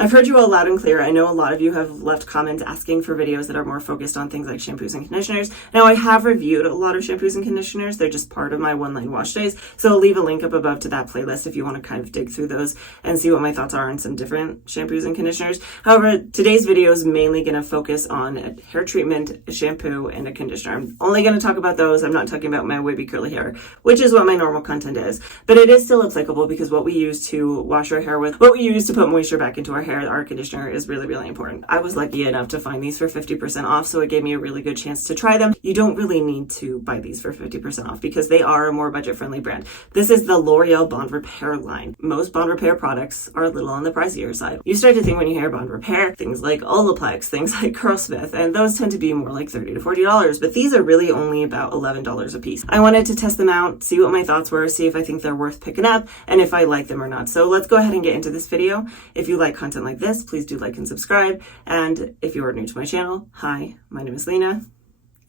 I've heard you all loud and clear. I know a lot of you have left comments asking for videos that are more focused on things like shampoos and conditioners. Now, I have reviewed a lot of shampoos and conditioners. They're just part of my one-line wash days. So I'll leave a link up above to that playlist if you want to kind of dig through those and see what my thoughts are on some different shampoos and conditioners. However, today's video is mainly going to focus on a hair treatment, a shampoo, and a conditioner. I'm only going to talk about those. I'm not talking about my wavy curly hair, which is what my normal content is. But it is still applicable because what we use to wash our hair with, what we use to put moisture back into our hair, our conditioner, is really, really important. I was lucky enough to find these for 50% off, so it gave me a really good chance to try them. You don't really need to buy these for 50% off because they are a more budget-friendly brand. This is the L'Oreal Bond Repair line. Most Bond Repair products are a little on the pricier side. You start to think when you hear Bond Repair, things like Olaplex, things like Curlsmith, and those tend to be more like $30 to $40, but these are really only about $11 a piece. I wanted to test them out, see what my thoughts were, see if I think they're worth picking up, and if I like them or not. So let's go ahead and get into this video. If you like content like this, please do like and subscribe. And if you are new to my channel, hi, my name is Lena,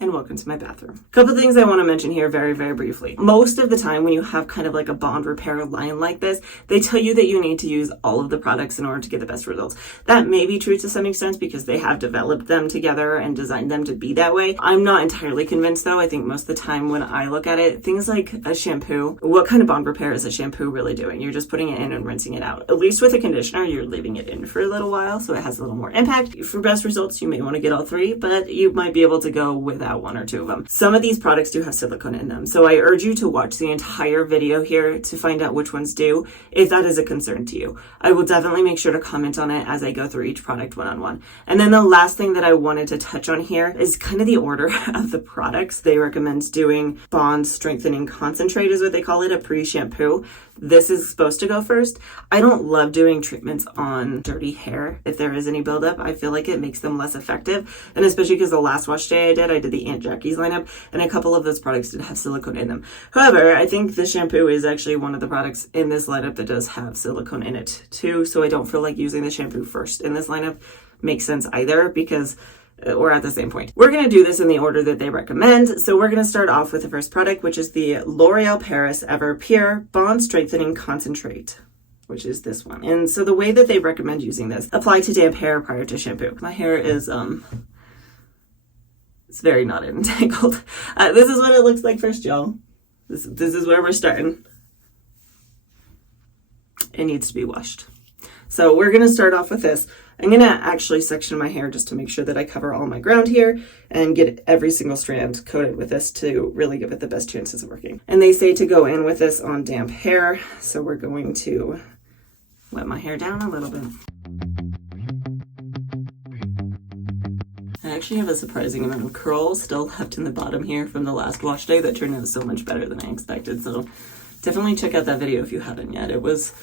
and welcome to my bathroom. A couple things I want to mention here very, very briefly. Most of the time when you have kind of like a Bond Repair line like this, they tell you that you need to use all of the products in order to get the best results. That may be true to some extent because they have developed them together and designed them to be that way. I'm not entirely convinced though. I think most of the time when I look at it, things like a shampoo, what kind of Bond Repair is a shampoo really doing? You're just putting it in and rinsing it out. At least with a conditioner, you're leaving it in for a little while so it has a little more impact. For best results, you may want to get all three, but you might be able to go without one or two of them. Some of these products do have silicone in them, so I urge you to watch the entire video here to find out which ones do, if that is a concern to you. I will definitely make sure to comment on it as I go through each product one-on-one. And then the last thing that I wanted to touch on here is kind of the order of the products. They recommend doing Bond Strengthening Concentrate is what they call it, a pre-shampoo. This is supposed to go first. I don't love doing treatments on dirty hair. If there is any buildup, I feel like it makes them less effective. And especially because the last wash day I did the Aunt Jackie's lineup, and a couple of those products did have silicone in them. However, I think the shampoo is actually one of the products in this lineup that does have silicone in it too, so I don't feel like using the shampoo first in this lineup makes sense either because we're at the same point. We're going to do this in the order that they recommend. So we're going to start off with the first product, which is the L'Oreal Paris Ever Pure Bond Strengthening Concentrate, which is this one. And so the way that they recommend using this, apply to damp hair prior to shampoo. My hair is, it's very not entangled. This is what it looks like first, y'all. This is where we're starting. It needs to be washed. So we're going to start off with this. I'm going to actually section my hair just to make sure that I cover all my ground here and get every single strand coated with this to really give it the best chances of working. And they say to go in with this on damp hair. So we're going to wet my hair down a little bit. I actually have a surprising amount of curl still left in the bottom here from the last wash day that turned out so much better than I expected. So definitely check out that video if you haven't yet. It was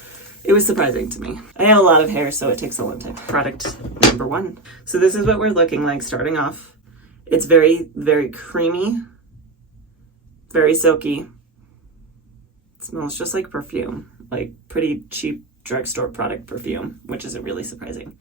surprising to me. I have a lot of hair, so it takes a long time. Product number one. So this is what we're looking like starting off. It's very, very creamy, very silky. It smells just like perfume, like pretty cheap drugstore product perfume, which isn't really surprising.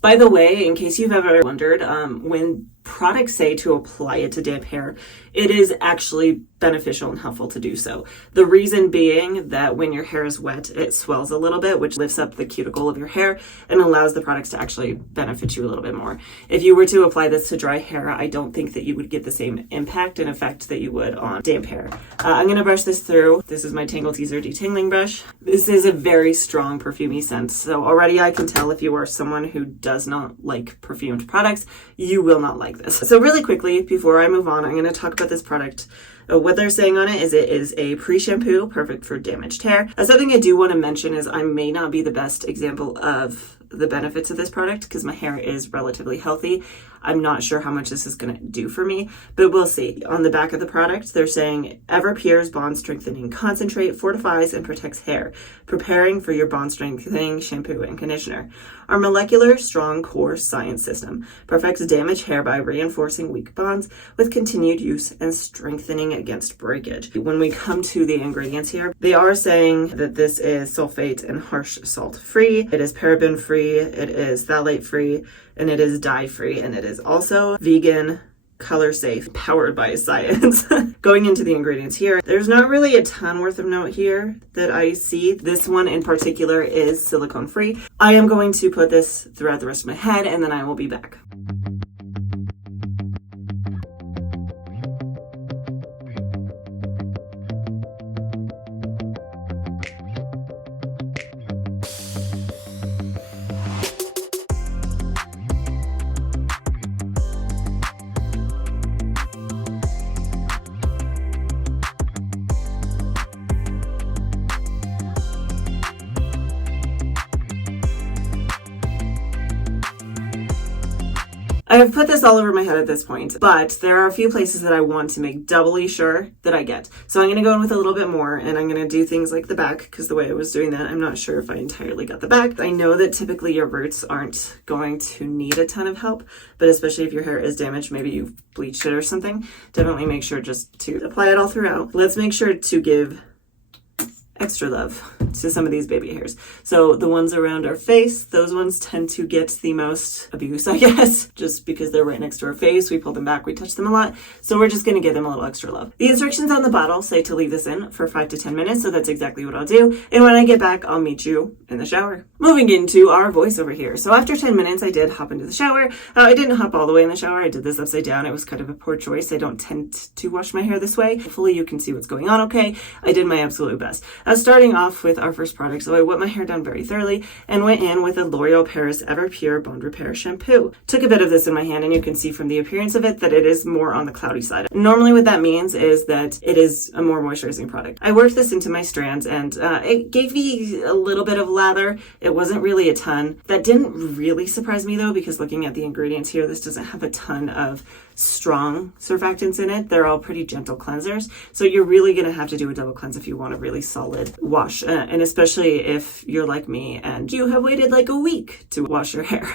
By the way, in case you've ever wondered, when products say to apply it to damp hair, it is actually beneficial and helpful to do so. The reason being that when your hair is wet, it swells a little bit, which lifts up the cuticle of your hair and allows the products to actually benefit you a little bit more. If you were to apply this to dry hair, I don't think that you would get the same impact and effect that you would on damp hair. I'm going to brush this through. This is my Tangle Teezer detangling brush. This is a very strong perfumey scent, so already I can tell if you are someone who does not like perfumed products, you will not like this. So really quickly, before I move on, I'm going to talk about this product. What they're saying on it is a pre-shampoo, perfect for damaged hair. Something I do want to mention is I may not be the best example of the benefits of this product because my hair is relatively healthy. I'm not sure how much this is going to do for me, but we'll see. On the back of the product, they're saying Ever Pure's Bond Strengthening Concentrate fortifies and protects hair, preparing for your bond strengthening shampoo and conditioner. Our molecular strong core science system perfects damaged hair by reinforcing weak bonds with continued use and strengthening against breakage. When we come to the ingredients here, they are saying that this is sulfate and harsh salt free, it is paraben free, it is phthalate free, and it is dye free, and it is also vegan color safe, powered by science. Going into the ingredients here, there's not really a ton worth of note here that I see. This one in particular is silicone free. I am going to put this throughout the rest of my head and then I will be back. I have put this all over my head at this point, but there are a few places that I want to make doubly sure that I get. So I'm going to go in with a little bit more, and I'm going to do things like the back, because the way I was doing that, I'm not sure if I entirely got the back. I know that typically your roots aren't going to need a ton of help, but especially if your hair is damaged, maybe you've bleached it or something, definitely make sure just to apply it all throughout. Let's make sure to give extra love to some of these baby hairs. So the ones around our face, those ones tend to get the most abuse, I guess, just because they're right next to our face. We pull them back, we touch them a lot. So we're just going to give them a little extra love. The instructions on the bottle say to leave this in for 5 to 10 minutes. So that's exactly what I'll do. And when I get back, I'll meet you in the shower. Moving into our voiceover here. So after 10 minutes, I did hop into the shower. I didn't hop all the way in the shower. I did this upside down. It was kind of a poor choice. I don't tend to wash my hair this way. Hopefully you can see what's going on okay. I did my absolute best. Starting off with our first product, so I wet my hair down very thoroughly and went in with a L'Oreal Paris Ever Pure Bond Repair Shampoo. Took a bit of this in my hand and you can see from the appearance of it that it is more on the cloudy side. Normally what that means is that it is a more moisturizing product. I worked this into my strands and it gave me a little bit of lather. It wasn't really a ton. That didn't really surprise me though, because looking at the ingredients here, this doesn't have a ton of strong surfactants in it. They're all pretty gentle cleansers. So you're really going to have to do a double cleanse if you want a really solid wash. And especially if you're like me and you have waited like a week to wash your hair.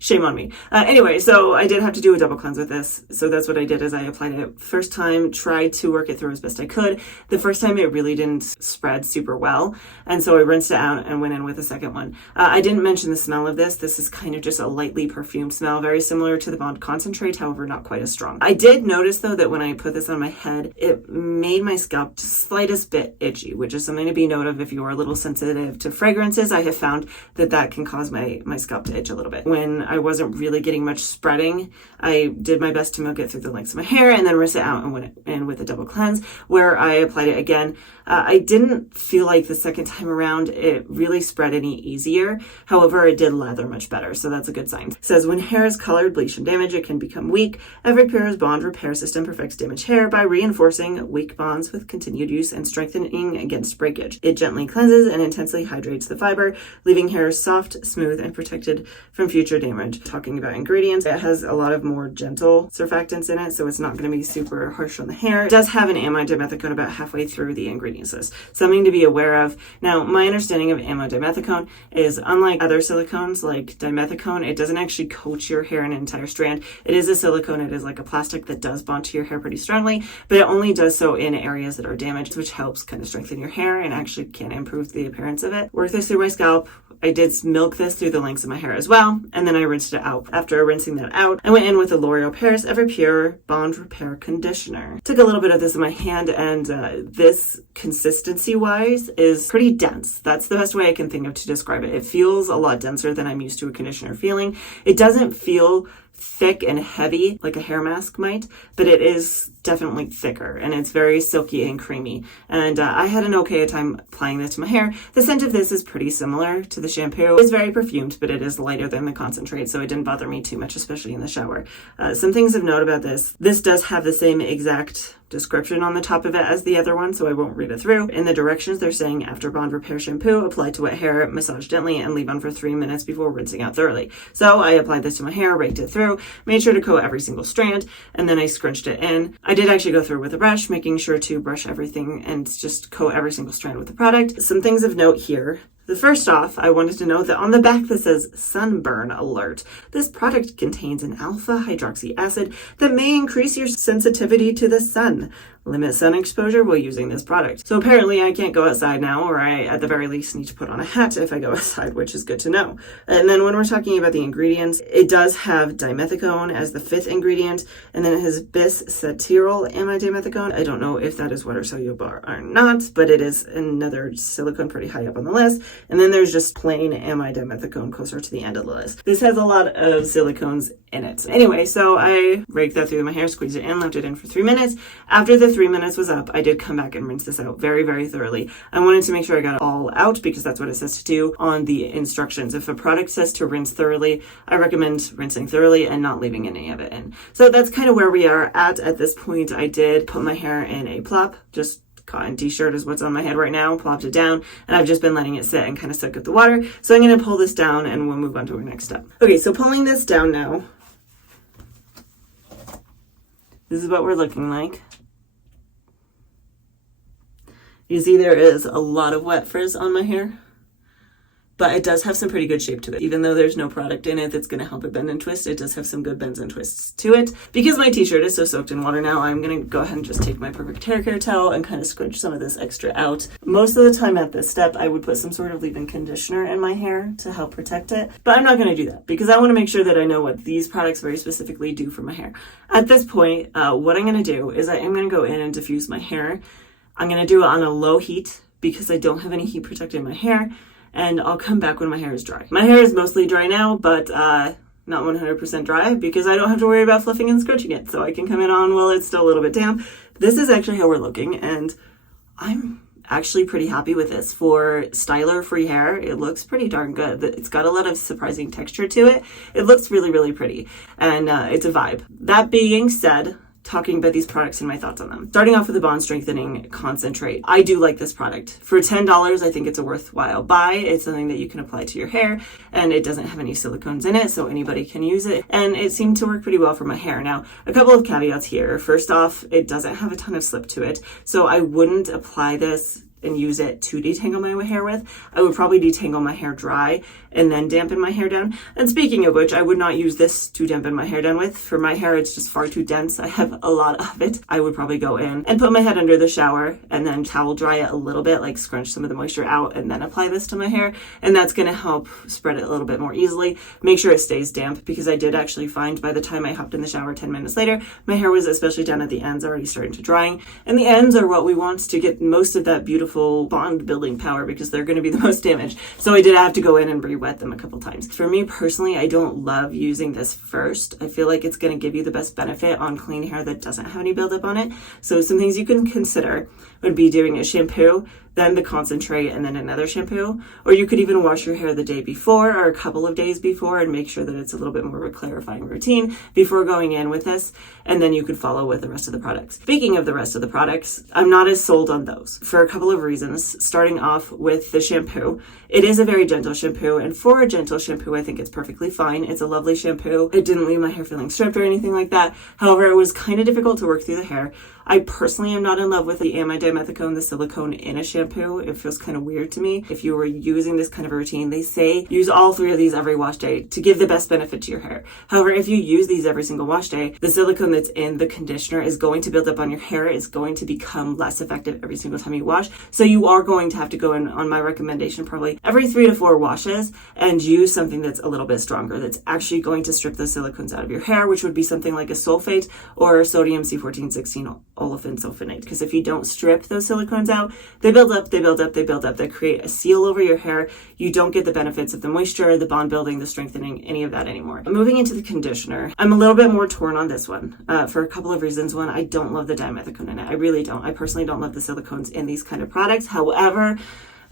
Shame on me. Anyway, so I did have to do a double cleanse with this. So that's what I did, is I applied it first time, tried to work it through as best I could. The first time it really didn't spread super well. And so I rinsed it out and went in with a second one. I didn't mention the smell of this. This is kind of just a lightly perfumed smell, very similar to the Bond Concentrate, however, not quite as strong. I did notice though that when I put this on my head, it made my scalp just slightest bit itchy, which is something to be noted of if you're a little sensitive to fragrances. I have found that that can cause my scalp to itch a little bit. When I wasn't really getting much spreading, I did my best to milk it through the lengths of my hair and then rinse it out and went in with a double cleanse where I applied it again. I didn't feel like the second time around it really spread any easier. However, it did lather much better, so that's a good sign. It says when hair is colored, bleached, and damaged, it can become weak. Ever Pure's Bond Repair System perfects damaged hair by reinforcing weak bonds with continued use and strengthening against breakage. It gently cleanses and intensely hydrates the fiber, leaving hair soft, smooth, and protected from future damage. Talking about ingredients, it has a lot of more gentle surfactants in it, so it's not going to be super harsh on the hair. It does have an amide dimethicone about halfway through the ingredients list. Something to be aware of. Now, my understanding of amide dimethicone is unlike other silicones like dimethicone, it doesn't actually coat your hair in an entire strand. It is a silicone. It is like a plastic that does bond to your hair pretty strongly, but it only does so in areas that are damaged, which helps kind of strengthen your hair and actually can improve the appearance of it. Work this through my scalp. I did milk this through the lengths of my hair as well, and then I rinsed it out. After rinsing that out, I went in with the L'Oreal Paris Ever Pure Bond Repair Conditioner. Took a little bit of this in my hand, and this consistency-wise is pretty dense. That's the best way I can think of to describe it. It feels a lot denser than I'm used to a conditioner feeling. It doesn't feel thick and heavy like a hair mask might, but it is definitely thicker and it's very silky and creamy. And I had an okay time applying this to my hair. The scent of this is pretty similar to the shampoo. It's very perfumed, but it is lighter than the concentrate, so it didn't bother me too much, especially in the shower. Some things of note about this. This does have the same exact description on the top of it as the other one, so I won't read it through. In the directions, they're saying after Bond Repair Shampoo, apply to wet hair, massage gently, and leave on for 3 minutes before rinsing out thoroughly. So I applied this to my hair, raked it through, made sure to coat every single strand, and then I scrunched it in. I did actually go through with a brush, making sure to brush everything and just coat every single strand with the product. Some things of note here. The first off, I wanted to note that on the back this says sunburn alert. This product contains an alpha hydroxy acid that may increase your sensitivity to the sun. limit sun exposure while using this product. So apparently I can't go outside now, or I at the very least need to put on a hat if I go outside, which is good to know. And then when we're talking about the ingredients, it does have dimethicone as the 5th ingredient, and then it has bis-ceteryl amidimethicone. I don't know if that is water soluble or not, but it is another silicone pretty high up on the list. And then there's just plain amidimethicone closer to the end of the list. This has a lot of silicones in it. Anyway, so I raked that through my hair, squeezed it in, left it in for 3 minutes. After the 3 minutes was up, I did come back and rinse this out very, very thoroughly. I wanted to make sure I got it all out because that's what it says to do on the instructions. If a product says to rinse thoroughly, I recommend rinsing thoroughly and not leaving any of it in. So that's kind of where we are at this point. I did put my hair in a plop, just cotton t-shirt is what's on my head right now, plopped it down, and I've just been letting it sit and kind of soak up the water. So I'm going to pull this down and we'll move on to our next step. Okay, so pulling this down now, this is what we're looking like. You see there is a lot of wet frizz on my hair, but it does have some pretty good shape to it. Even though there's no product in it that's going to help it bend and twist, it does have some good bends and twists to it. Because my t-shirt is so soaked in water now, I'm going to go ahead and just take my perfect hair care towel and kind of scrunch some of this extra out. Most of the time at this step, I would put some sort of leave-in conditioner in my hair to help protect it. But I'm not going to do that because I want to make sure that I know what these products very specifically do for my hair. At this point, what I'm going to do is I am going to go in and diffuse my hair. I'm going to do it on a low heat because I don't have any heat protecting my hair. And I'll come back when my hair is dry. My hair is mostly dry now, but not 100% dry because I don't have to worry about fluffing and scrunching it. So I can come in on while it's still a little bit damp. This is actually how we're looking, and I'm actually pretty happy with this. For styler-free hair, it looks pretty darn good. It's got a lot of surprising texture to it. It looks really, really pretty, and it's a vibe. That being said, talking about these products and my thoughts on them. Starting off with the Bond Strengthening Concentrate. I do like this product. For $10, I think it's a worthwhile buy. It's something that you can apply to your hair, and it doesn't have any silicones in it, so anybody can use it. And it seemed to work pretty well for my hair. Now, a couple of caveats here. First off, it doesn't have a ton of slip to it, so I wouldn't apply this and use it to detangle my hair with. I would probably detangle my hair dry and then dampen my hair down. And speaking of which, I would not use this to dampen my hair down with. For my hair, it's just far too dense. I have a lot of it. I would probably go in and put my head under the shower and then towel dry it a little bit, like scrunch some of the moisture out and then apply this to my hair. And that's gonna help spread it a little bit more easily. Make sure it stays damp because I did actually find by the time I hopped in the shower 10 minutes later, my hair was, especially down at the ends, already starting to drying. And the ends are what we want to get most of that beautiful bond building power because they're gonna be the most damaged. So I did have to go in and re-wet them a couple times. For me personally, I don't love using this first. I feel like it's going to give you the best benefit on clean hair that doesn't have any buildup on it. So some things you can consider would be doing a shampoo, then the concentrate, and then another shampoo. Or you could even wash your hair the day before or a couple of days before and make sure that it's a little bit more of a clarifying routine before going in with this. And then you could follow with the rest of the products. Speaking of the rest of the products, I'm not as sold on those for a couple of reasons. Starting off with the shampoo. It is a very gentle shampoo, and for a gentle shampoo, I think it's perfectly fine. It's a lovely shampoo. It didn't leave my hair feeling stripped or anything like that. However, it was kind of difficult to work through the hair. I personally am not in love with the amidimethicone, the silicone in a shampoo. It feels kind of weird to me. If you were using this kind of a routine, they say use all 3 of these every wash day to give the best benefit to your hair. However, if you use these every single wash day, the silicone that's in the conditioner is going to build up on your hair. It's going to become less effective every single time you wash. So you are going to have to go in, on my recommendation, probably every 3 to 4 washes and use something that's a little bit stronger, that's actually going to strip those silicones out of your hair, which would be something like a sulfate or sodium C1416 olefin sulfonate. Because if you don't strip those silicones out, they build up, they build up, they build up. They create a seal over your hair. You don't get the benefits of the moisture, the bond building, the strengthening, any of that anymore. Moving into the conditioner, I'm a little bit more torn on this one for a couple of reasons. One, I don't love the dimethicone in it. I really don't. I personally don't love the silicones in these kind of products. However,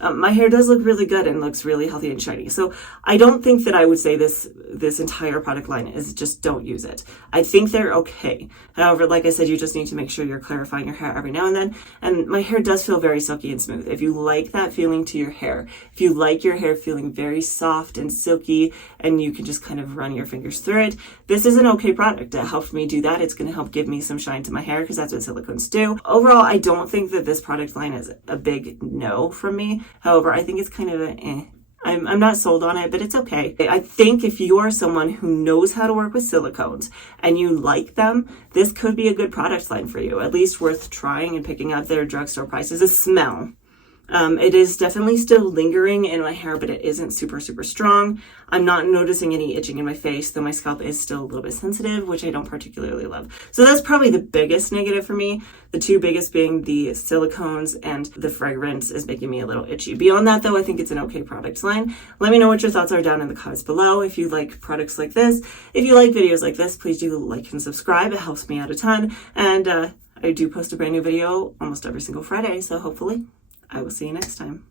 my hair does look really good and looks really healthy and shiny. So I don't think that I would say this entire product line is just don't use it. I think they're okay. However, like I said, you just need to make sure you're clarifying your hair every now and then. And my hair does feel very silky and smooth. If you like that feeling to your hair, if you like your hair feeling very soft and silky and you can just kind of run your fingers through it, this is an okay product. It helped me do that. It's going to help give me some shine to my hair because that's what silicones do. Overall, I don't think that this product line is a big no from me. However, I think it's kind of a I'm not sold on it, but it's okay. I think if you are someone who knows how to work with silicones and you like them, this could be a good product line for you, at least worth trying and picking up. Their drugstore prices. A smell. It is definitely still lingering in my hair, but it isn't super, super strong. I'm not noticing any itching in my face, though my scalp is still a little bit sensitive, which I don't particularly love. So that's probably the biggest negative for me. The two biggest being the silicones and the fragrance is making me a little itchy. Beyond that, though, I think it's an okay product line. Let me know what your thoughts are down in the comments below. If you like products like this, if you like videos like this, please do like and subscribe. It helps me out a ton. And I do post a brand new video almost every single Friday, so hopefully I will see you next time.